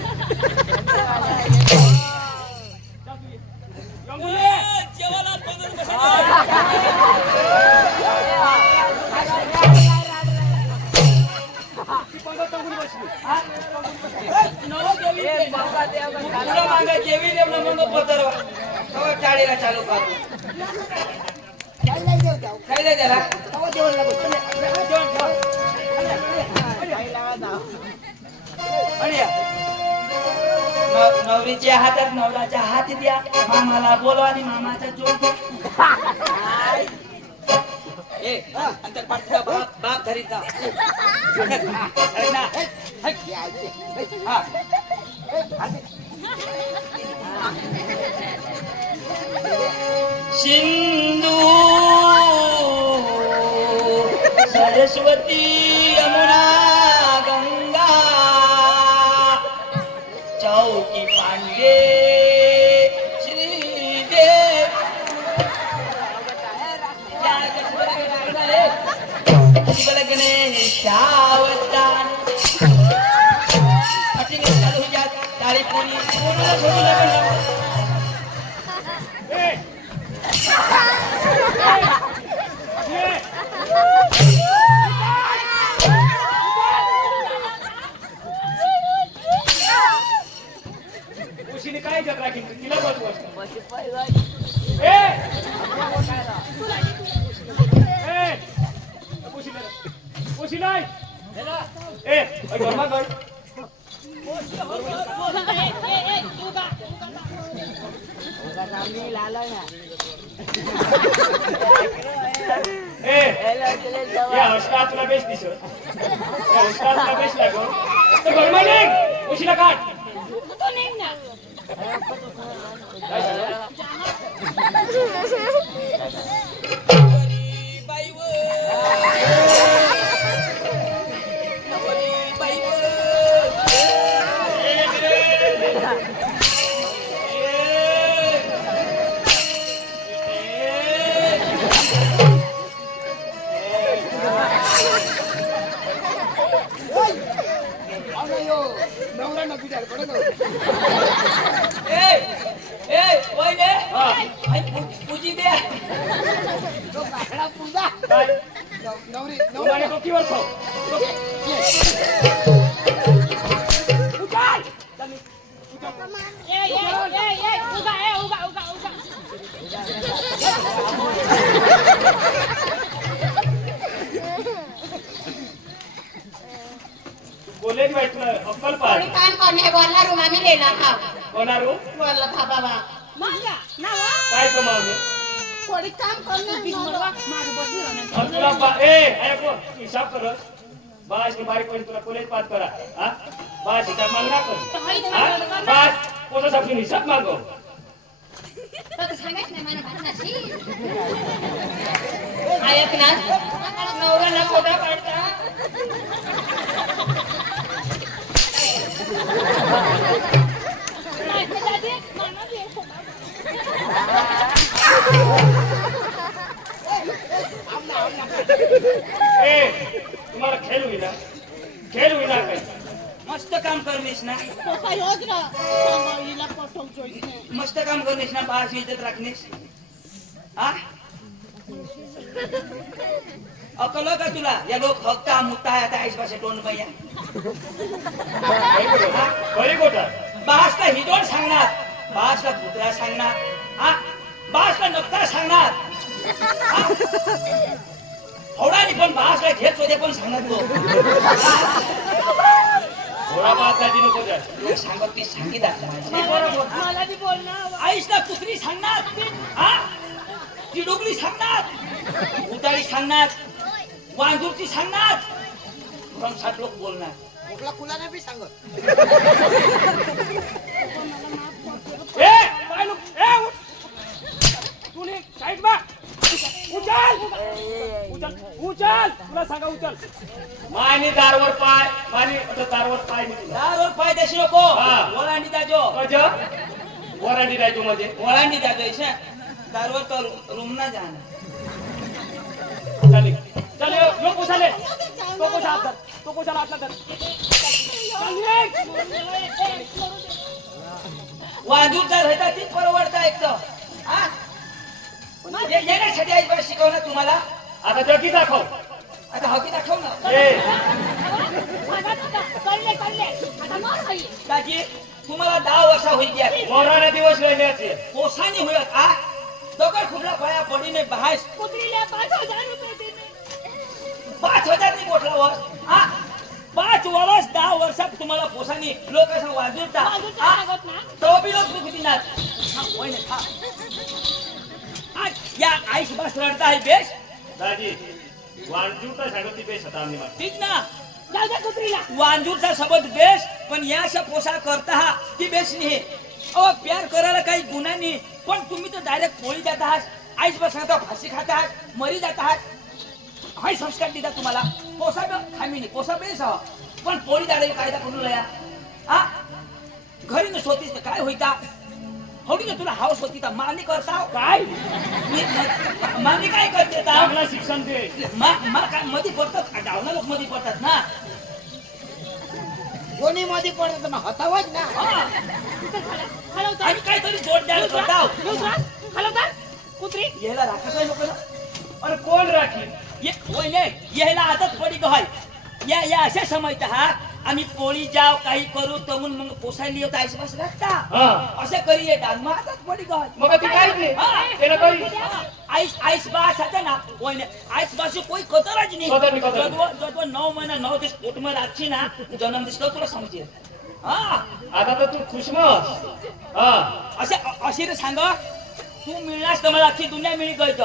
चाळीला चालू करू काय नाही त्याला नवरीच्या हातात नवराच्या हात द्या मामाला बोलवा आणि मामाचा जोड बाप धरीत जा. अरे ना. हा. सिंधू सरस्वती यमुना गंगा चौकी पांडे श्रीदेव गणेशावतार चालू जात तारी पुरी उशीने काय जग राखील तिला बस उशी नाही ए घरमा गड हस्ता तुला बेस दिसत हस्ता तुला बेस लागो तर घरमा निघ उशीला काढ तू निघ ना काय झालं नवरा नको द्यायला पडत पूजी द्या काय नवरी तुम्हाला डोकीवर खाऊ बोले बाई तुला अक्कल पाड थोडी काम करणे बोलला रूम आम्ही लेला हा कोणा रू बोलला था बाबा काय कमावले थोडी काम करणे अब तुला ऐको हिसाब कर बास के बारीक पैसे तुला कॉलेज पास करा हा बास हिसाब मागना कर हा बास पोसा सबसे हिसाब मागो तर सांगायच नाही मला भाषणाशी ऐक ना नवऱ्याला फोटा पाडता तुम्हाला खेळ होईना काय मस्त काम करनेस ना पप्पा योच ना सांगा हिला पटवून जोईस ने मस्त काम करनेस ना बास इज्जत राखनेस हा अकल का तुला या लोक हक्ता मुक्ता आता आईस पासे तोंड मैया खरी गोटा बास का हिडोळ सांगणार बास का कुत्रा सांगणार हा बास का नक्ता सांगणार होडानी पण बास का घेत होते पण सांगणार तो थोडा बात दाजी नको जा लोक सांगत ती सांगित आता मला बी बोल ना आईस ना कुत्री सांगणार हा चिडुकली सांगणार उतारी सांगणार वांजूरची सांगणार पण सात लोक बोलणार कुठला कुलाने बी सांगत साईड बा उचल तुला सांगा उचल मानी दारवर पाय दारवर पाय मी तुला दारोर पाय देशी नको हा. ओलांडी जाजो कज वरांडी राहतो म्हणजे ओलांडी जाजो इशा दारोर तो रूम ना जाना चालेल चल यो पोसाले तो पोसाला आपला तर वांजूरचा राहता तीच परवडता एक तर हा येण्यासाठी आई बरं शिकवणार तुम्हाला आता जगी दाखव आता हॉकी दाखव ना कळले आता मार खाई दाजी तुम्हाला 10 वर्ष होई गया मोराना दिवस राहिल्याचे पोसानी होयत आ दगड खुबला पाया पडीने बहास कुत्रीला 5000 रुपये देणे 5000 नि गोठला वर्ष हा 5 वर्ष 10 वर्षात तुम्हाला पोसानी लोक असं वाजवता बाजूचा सांगत ना तो बी लोक दुखती ना होय ना आज या आईश बस रडता है बेश दाजी वांजूटा सांगती बेस आता आम्ही ठीक ना जाऊ दे कुत्रीला वांजूरचा सबद बेश पण याशा पोसा करता हा ती बेश नाही अहो प्यार करायला काही गुन्हा नाही पण तुम्ही तर डायरेक्ट पोळी जात आहात आईस बसण्याचा फाशी खात आहात मरी जात आहात हाय संस्कार दिला तुम्हाला पोसा खामी नाही पोसा बेस हवा पण पोळी दाडे कायदा करून लया हा घरी न स्वतीच काय होईता होडी ना तुला हाऊस होती तर मागणी करता काय मागणी काय करते चांगला शिक्षण दे काय मध्ये पडतात डावना लोक मध्ये पडतात ना कोणी मध्ये पडत तर मग हतावच ना हलवता आणि काहीतरी जोड द्यायला करताव हलवता कुत्री याला राखस आहे लोक अरे कोण राखी ये होय नाही याला आदत पडी गहाय या अशा समयत हा आम्ही पोळी जाव काही करू तमून मग पोसायली होता आईस बस लागता हा असं करी येतात मग आदत पडी गहाय मग ती काय ते त्याला काही आईस बास आता ना होय नाही आईस बास कोई कदरच नाही कदर नाही, कदर नाही. जदव 9 महिना 9 दिवस पोट मध्ये राखची ना जन्म दिसतो तुला समजेल हा आता तर तू खुशमस हा अशी रे सांग तू मिळणार तर मला अख्खी दुनिया मिळी गयत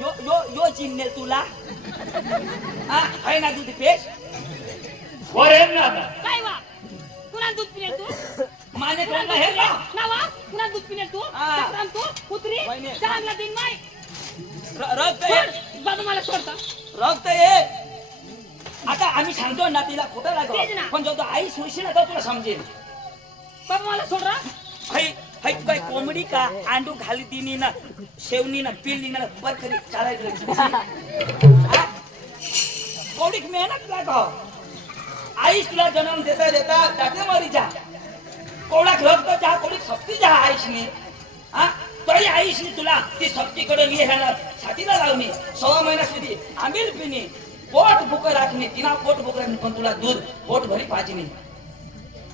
यो यो यो चिन्नेल तुला हा आहे ना दूध पेश वर येत ना आता काय वा कुणा दूध पिणे तू माने तोंडला हे ना ना वा कुणा दूध पिणे तू हा. तक्राम तू कुत्री वहिनी. चांगला दिन माय रक्त ये बाबा मला सोडता रक्त ये आता आम्ही सांगतो ना तिला खोटं तेच लागलं ना. पण जेव्हा आई सोयशी ना तुला समजेल बाबा मला सोड रा हाय हाय तू काय कोंबडी का आंडू घाली दिनी ना शेवनी ना पिल्ली ना परखरी चालायचं कोडीक मेहनत लागा आईस तुला जन्म देता देता जाते मरी जा कोडाक रक्त जा कोडीक सक्ती जा आईसने हा तरी आईसने तुला ती सक्तीकडे लिहायला छातीला लावणे 6 महिना सुधी आंबील पिणे पोट भुक राखणे तिना पोट भुक राखणे पण तुला दूध पोट भरी पाजणे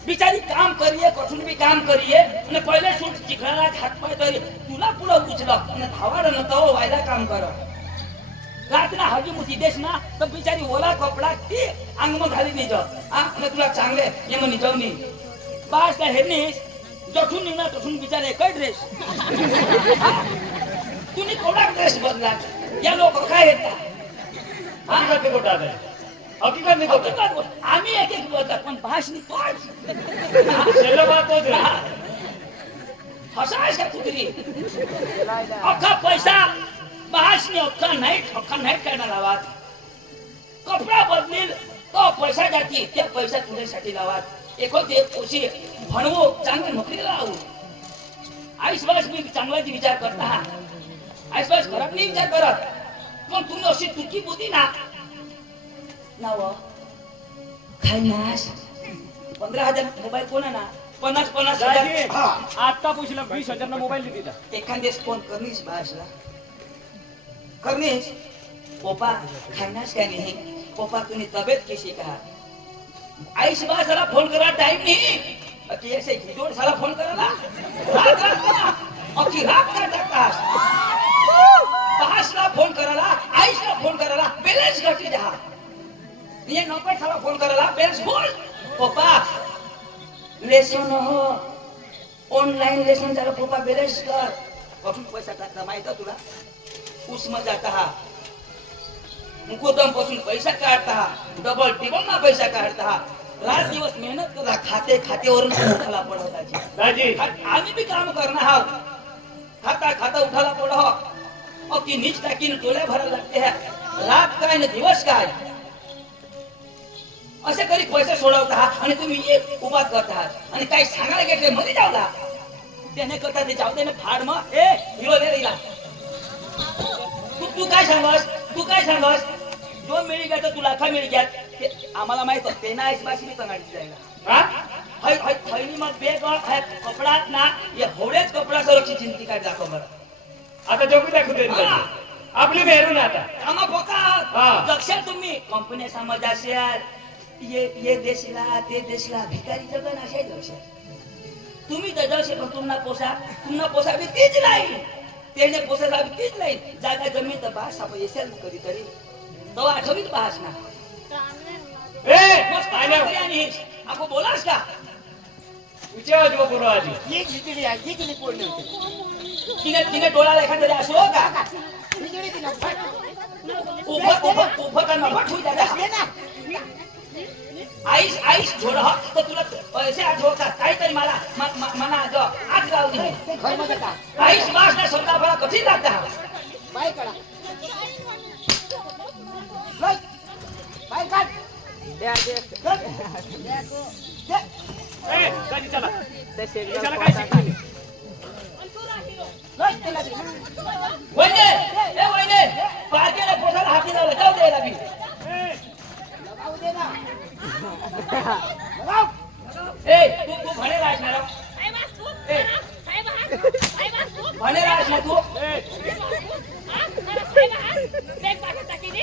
बिचारी काम करिये कठून भी काम करिये आणि पहिले सूट चिखळाला हातपाय तरी तुला पुढं उचला आणि धावाड न तो व्हायला काम कर रातना हगी मुठी देश ना तर बिचारी ओला कपडा ती अंग में घाली नाही जाऊ आणि तुला चांगले ये म्हणे जाऊ नाही बास का हेरनीस जठून निघणार तठून बिचारे एक ड्रेस तुम्ही कोणा ड्रेस बदला या लोक काय येतात हकीकत नाही गोटा हकीकत नाही गोटा आम्ही एक एक बोलतात पण भाषणी तोच शेला बात होत रे हसायच का कुत्री अख्खा पैसा भाषणी अख्खा नाही करणार आवाज कपडा बदलील तो पैसा जाती त्या पैसा तुझ्यासाठी लावात एकोते पोशी म्हणवो चांगली नोकरी लावू आईस बस मी चांगलाच विचार करता आईस बस खराब नाही विचार करत पण तुम्ही अशी तुकी बुद्धी ना नाव काय नाश 15,000 मोबाईल कोण आहे ना 50,000 दाजी आता पुछलं 20,000 ना मोबाईल दिला एखाद्यास फोन करनीस भाषला करनीस पोपा खानास काय नाही पोपा तुम्ही तब्येत कशी का आईस बासाला फोन करा टाइम नाही अकी ऐसे खिजोड साला फोन करायला अकी रात का टाकतास बासला फोन करायला आईसला फोन करायला बॅलन्स घटी जा ये नोकर साला फोन करायला बॅलन्स बोल पोपा लेसन हो ऑनलाइन लेसन झालं पोपा बॅलन्स कर कुठून पैसा टाकता माहित आहे तुला उसम जाता हा मुकोदम पासून पैसा काढता हा डबल टिबल ना पैसा काढता हा रात दिवस मेहनत करा खाते खातेवरून उठाला पडवताची दाजी आम्ही बी काम करणार आहोत खाता खाता उठाला पडव की नीच टाकीन डोळ्या भरायला लागते है रात काय ना दिवस काय असे कधी पैसे सोडवता आणि तुम्ही एक उभा करता आणि काही सांगायला घेतले मध्ये जावला त्याने करता ते जाऊ दे ना फाड मग ए हिरो दे रे तू काय सांगस जो मिळी घ्या तर तुला काय मिळी घ्या आम्हाला माहित ते ना आईस बाशी सांगायची जायला हाय हाय थैली मग बेग हाय कपडात ना हे होडेच कपडा सुरक्षित चिंती काय दाखव बरं आता जोगी दाखवू दे आपली बेरून आता कामा पोका लक्षात तुम्ही कंपनी समज असेल ये देशला ते देशला भिकारी जगन असे लक्षात तुम्ही जगशे पण तुम्हाला पोसा बी तीच नाही त्याने पोसायला बी तीच नाही जागा जमीन तर बास आपण येसेल कधीतरी तो आठवीत बास ना मस्त आणि आपण बोलास का विचार जो करू आधी ये खिचडी पोळली होती तिने डोळाला एखाद्या असो का खिचडी तिला उभं का नफा ठेवू द्या आईस झोड तर तुला पैसे आठवतात काहीतरी मला मना जो आग लावली ते घर मध्ये का आईस वासना शब्दा बड़ा कठीण लागता बाय करा लय बाय काढ ए दाजी चला चला काय शिकली लय त्याला दे वहिने पार्टीला पोटाला हाती लावला जाऊ द्यायला बी लगाऊ दे ना लगाऊ तू भनेर आहेस ना साहेब आज तू ए. साहेब आज साहेब आज तू भनेर आहेस ना तू साहेब आज बेग पाठवून टाकी दे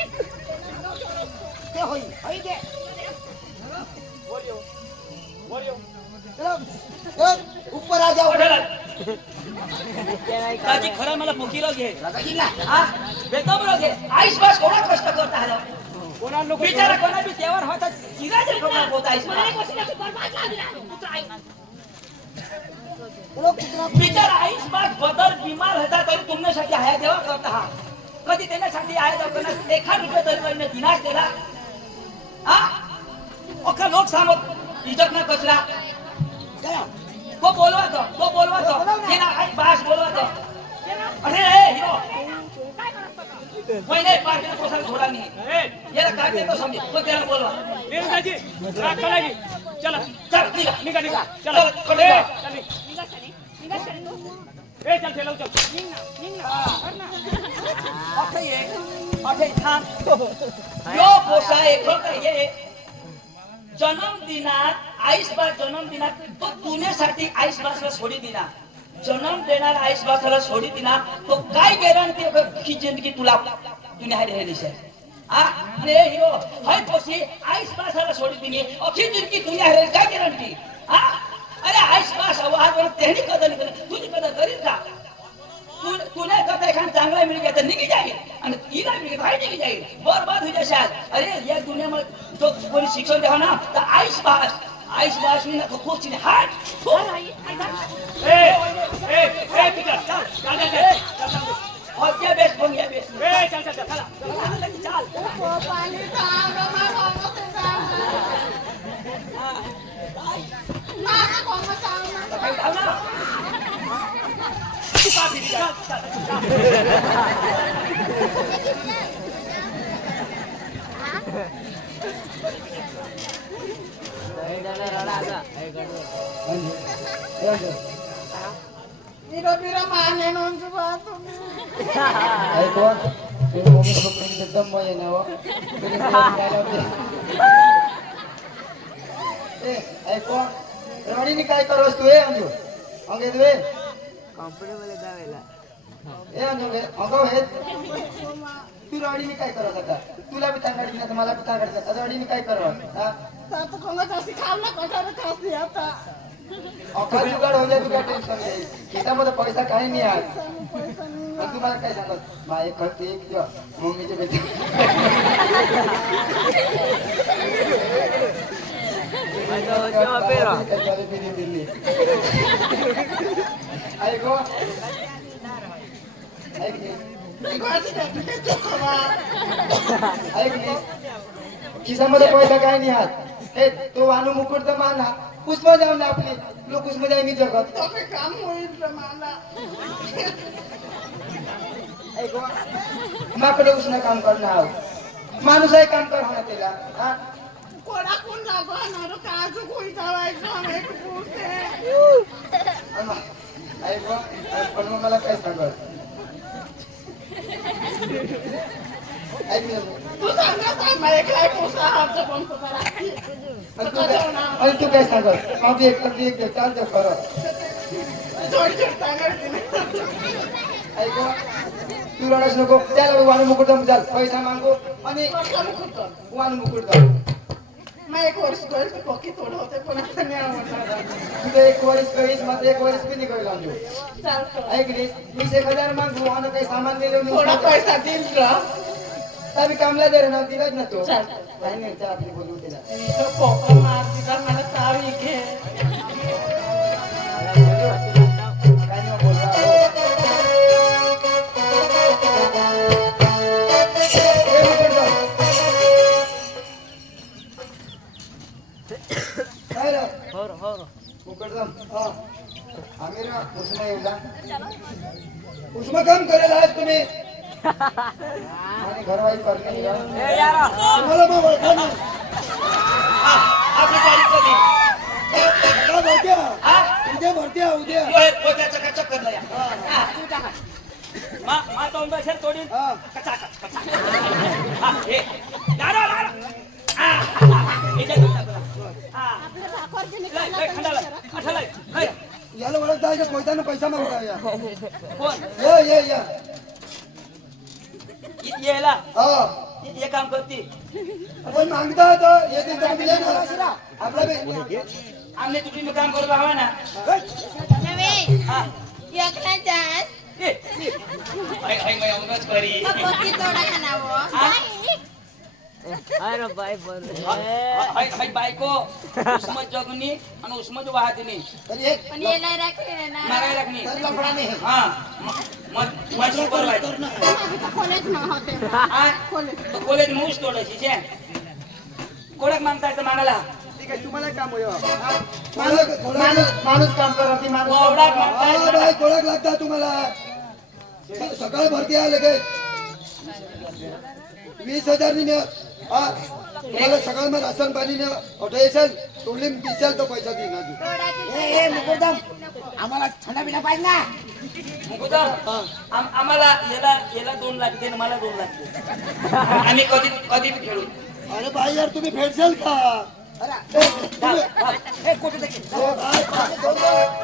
ते होई दे चलो ऊपर आ जाओ ताजी खरं मला पोकीलो घे लगाईला हा बेतम रोगे आईस बस कोणा कष्ट करता हलो कोणा लोक बिचारा कोणा बी तेवर होता चिराजे कोणा होता आईस मला गोष्टी बरबाद लागला पुत्र आई चलो कितना बिचारा आईस बस बदल बीमार होता तरी तुमच्यासाठी आया देवा करता हा कधी त्याच्यासाठी आया देवा करणार 1 रुपये तरी कोणी दिनास दिला हा ओका लोक सांगत इज्जत ना कचरा चलो तो बोलवा तो ये ना आई बास बोलवा तो अरे हिरो मैंने पार्टी को सर छोड़ा नहीं ए ये काटने को समझे तो तेरा बोलवा ए दाजी राग लागी चला चल निघा निघा चला चल ए चल निघा सरी तू ए चल चल चल निघ ना कर ना अठे थांब यो पोसा एक ये जन्मदिनात आईसबास जन्मदिनात तो तुझ्यासाठी आईसबासला सोडी दिना जन्म देणार आईसबासला सोडी दिना तो काय गॅरंटी की जिंदगी तुला तुने हाय राहिली आहे आ अरे हिरो हाय पोसी आईसबासला सोडी दिनी अखी जिंदगी तुने हाय काय गॅरंटी आ अरे आईसबास आवाज तेहनी कदर तुझी कदर करील का तुने कदा एखादा चांगला मिळ गया तर निघी जाईल आणि तिला मिळ गया निघी जाईल बरबाद होई जाशाल अरे या दुनियामध्ये जो कोणी शिक्षण द्यावा ना तर आईस बास मी ना खूप चिने हाट ए पिटर चल चल चल और क्या बेस बन गया बेस ए चल चल चला चल पाणी सांग माझा कोण सांग काही धाव ना तू का फिरी जा बिरो बिरो माने नोंसु बा तुम्ही ऐको ते मम्मी पकडून एकदम मग येणार हो. ए ऐको रडीने काय करस तू ए अंजू अंगे तू ए ए अंजू अगो हे तू रडीने काय करत आता तुला बी तांगडी नाही मला बी तांगडी आता रडीने काय करत हा आता कोणाच अशी खावला कोणाला खासी आता अखा जुगाड हो जाए तू काय टेन्शन नाही खिशामध्ये पैसा काही नाही आज पण तुम्हाला काय सांगत माझे खर्च एक दिवस मम्मीचे पैसे दिल्ली ऐको ऐक खिशामध्ये पैसा काय नाही हात हे तो वानू मुकुट तर माना पुष्पा जाऊन ना आपली लोक उसमें जाएंगे जगत काम होईल मला ऐको माकडे उसने काम करणार माणूस आहे काम करणार त्याला हा कोणा कोण लागणार काजू कोई जावायचं आम्ही पूछते ऐको पण मग मला काय सांगत ऐक ना तू सांगा काय मला काय पोसा हात पण करा आणि तू काय सांगत माझी एक चालतं खरं जोड सांगा ऐको तू रडस नको त्याला वाणू मुकुट चाल पैसा मागू आणि वाणू मुकुट मैं एक वर्ष गए तो पक्की तोड़ होते पण आता नाही आवडणार तुझं एक वर्ष कळीस मात्र एक वर्ष बी निघाल अंजू चालतो ऐक रे 20,000 मागू आणि काही सामान दिलं थोडा पैसा देईल का तभी कामला दे रे ना दिलाच ना तो चालतं. काही नाही चल आपली बोलू त्याला तो पोका मार दिला मला तारीख आहे काय नाही बोल रहा हो ए मुकुट जाऊ काय रे मुकुट जाऊ हा आम्ही ना उसमें येऊला उसमें काम करेल आज तुम्ही आणि घरवाई करणे तुम्हाला मग ओळखा नाही आपली तारीख कधी का भरत्या उद्या भरत्या उद्या पोत्याचं का चक्कर नाही मा तोंड बसेल तोडीन हा कचा कचा हा हे दारा दारा हा याच्या घंटा बघा हा लय खंडाला अठला याला ओळखता आहे का कोयताना पैसा मागता या कोण ये येला हा ये काम करती आपण मागता तो येते तर दिले ना आपला बी आमने तुझी में काम करवा हवा ना नवे हा एकला जास ए हाय मैं उंगच करी पक्की तोडा खानावो हाय बायको उस्मत जगनी आणि उस्मत वाहतनी तरी एक पण येला राखे ना माराय लागनी तरी लफडा नाही हा मग सुपरवायझर खोलेच ना होते हा कॉलेज मूस तोडायची छे कोळक मागता येतं मागायला ठीक आहे तुम्हाला काम होय माणूस काम करत नाही माणूस कोवडाक मागता हा येतं. बाई कोळक लागता तुम्हाला सकाळ भरती आहे लगेच 20,000 नि मिळत हा तुम्हाला सकाळ मग राशन पाणी ने ऑटो येशाल तोडली दिसाल तो पैसा देईन अजून ए मुकुटम आम्हाला थंडा बिना पाहिजे ना मुकुटम, आम्हाला याला 2 लाख दे आणि मला 2 लाख दे आम्ही कधी कधी बी खेळू अरे बाई यार तुम्ही भेटसाल का हे कुठे ते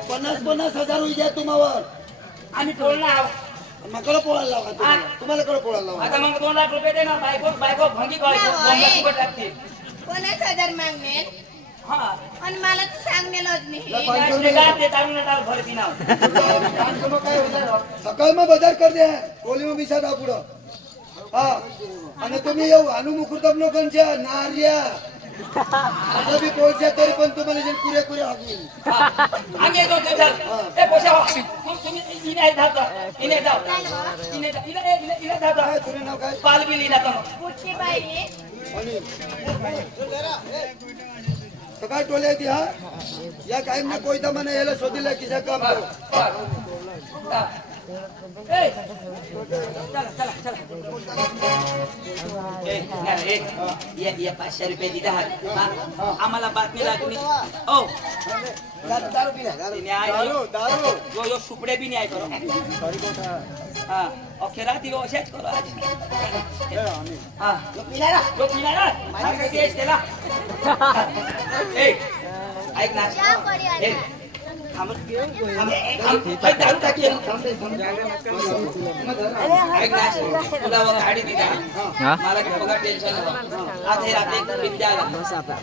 50,000 होई द्या तुम्हावर आम्ही टोळला आहोत. मकडं पोळायला लावा तुम्हाला कडं पोळायला लावा आता मग 2 लाख रुपये दे ना बायको भंगी करायची बंगा फुकट लागते 50,000 मागणे हा आणि मला तर सांगणेलच नाही राष्ट्रीय गात ते तारुण टाळ भरती नाव काय होणार सकाळ मग बाजार कर द्या कोली मग विसा दाव पुढं हा आणि तुम्ही येऊ अनु मुकुटम लोकांच्या नार्या आता बी पोळच्या तरी पण तुम्हाला जे पुरे हागून आम्ही येतो ते चल ए पोशा मग तुम्ही इने जाता इने जाऊ इने जाता काय तुझे नाव काय पाल बी लिहिला तर कुठची बाई आणि सकाळ टोले ती हा या कायम ना कोयता म्हणा याला शोधिला किसा काम करू ए, चला चला चला ए, नाही, ए, या 500 रुपये दिले आहात हा? आम्हाला बातमी लागली ओ दारू पिला दारू न्याय यो यो सुपडे बी न्याय करो हा अखेरा दिलो असेच करो आज हा यो पिला मागे देश त्याला ए ऐक ना ए थांब दारू टाकी ऐक ना तुला व गाडी दिला मला बघा टेन्शन आता हे रात्री विद्या आला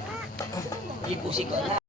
ही खुशी कर